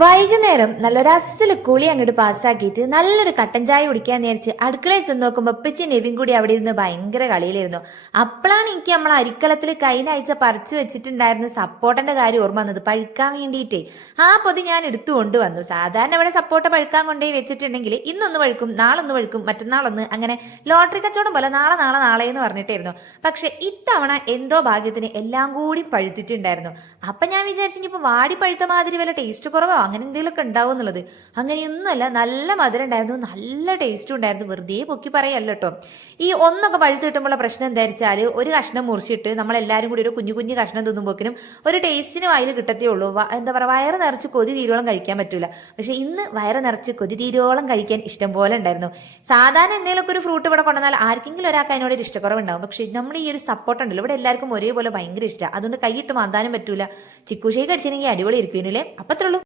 വൈകുന്നേരം നല്ലൊരു അസല് കുളി അങ്ങോട്ട് പാസ്സാക്കിയിട്ട് നല്ലൊരു കട്ടൻ ചായ കുടിക്കാൻ നേരിച്ച് അടുക്കളയിൽ ചെന്ന് നോക്കുമ്പോൾ ഉപ്പച്ചി നെവിൻ കൂടി അവിടെ ഇരുന്ന് ഭയങ്കര കളിയിലായിരുന്നു. അപ്പോഴാണ് എനിക്ക് നമ്മൾ അരിക്കലത്തിൽ കഴിഞ്ഞ ആഴ്ച പറിച്ചു വെച്ചിട്ടുണ്ടായിരുന്ന സപ്പോർട്ടന്റെ കാര്യം ഓർമ്മ വന്നത്. പഴുക്കാൻ വേണ്ടിയിട്ടേ ആ പൊതി ഞാൻ എടുത്തു കൊണ്ടുവന്നു. സാധാരണ ഇവിടെ സപ്പോർട്ട പഴുക്കാൻ കൊണ്ടുപോയി വെച്ചിട്ടുണ്ടെങ്കിൽ ഇന്നൊന്ന് പഴുക്കും, നാളൊന്ന് പഴുക്കും, മറ്റന്നാളൊന്ന്, അങ്ങനെ ലോട്ടറി കച്ചവടം പോലെ നാളെ നാളെ നാളെ എന്ന് പറഞ്ഞിട്ടായിരുന്നു. പക്ഷെ ഇത്തവണ എന്തോ ഭാഗ്യത്തിന് എല്ലാം കൂടി പഴുത്തിട്ടുണ്ടായിരുന്നു. അപ്പൊ ഞാൻ വിചാരിച്ചു ഇപ്പൊ വാടി പഴുത്ത മാതിരി വല്ല ടേസ്റ്റ് കുറവോ അങ്ങനെ എന്തെങ്കിലുമൊക്കെ ഉണ്ടാവും എന്നുള്ളത്. അങ്ങനെയൊന്നുമല്ല, നല്ല മധുരം ഉണ്ടായിരുന്നു, നല്ല ടേസ്റ്റും ഉണ്ടായിരുന്നു. വെറുതെ പൊക്കി പറയല്ല കേട്ടോ. ഈ ഒന്നൊക്കെ പഴുത്ത് കിട്ടുമ്പോഴുള്ള പ്രശ്നം എന്താ വെച്ചാൽ ഒരു കഷ്ണം മുറിച്ചിട്ട് നമ്മളെല്ലാവരും കൂടി ഒരു കുഞ്ഞു കുഞ്ഞു കഷ്ണം തിന്നുമ്പോക്കിനും ഒരു ടേസ്റ്റിന് വായിൽ കിട്ടത്തേ ഉള്ളൂ. എന്താ പറയുക, വയറ് നിറച്ച് കൊതി തീരോളം കഴിക്കാൻ പറ്റൂല. പക്ഷെ ഇന്ന് വയറ് നിറച്ച് കൊതി തീരോളം കഴിക്കാൻ ഇഷ്ടം പോലെ ഉണ്ടായിരുന്നു. സാധാരണ എന്തെങ്കിലുമൊക്കെ ഒരു ഫ്രൂട്ട് ഇവിടെ കൊണ്ടുവന്നാൽ ആർക്കെങ്കിലും ഒരാൾക്ക് അതിനോട് ഒരു ഇഷ്ടക്കുറവുണ്ടാവും. പക്ഷെ നമ്മൾ ഈ ഒരു സപ്പോർട്ട് ഉണ്ടല്ലോ, ഇവിടെ എല്ലാവർക്കും ഒരേപോലെ ഭയങ്കര ഇഷ്ടമാണ്. അതുകൊണ്ട് കൈയിട്ട് മാന്താനും പറ്റൂല. ചിക്കു ഷേക്ക് അടിച്ചിട്ടുണ്ടെങ്കിൽ അടിപൊളി ഇരിക്കുന്നില്ലേ. അപ്പത്രേ ഉള്ളൂ.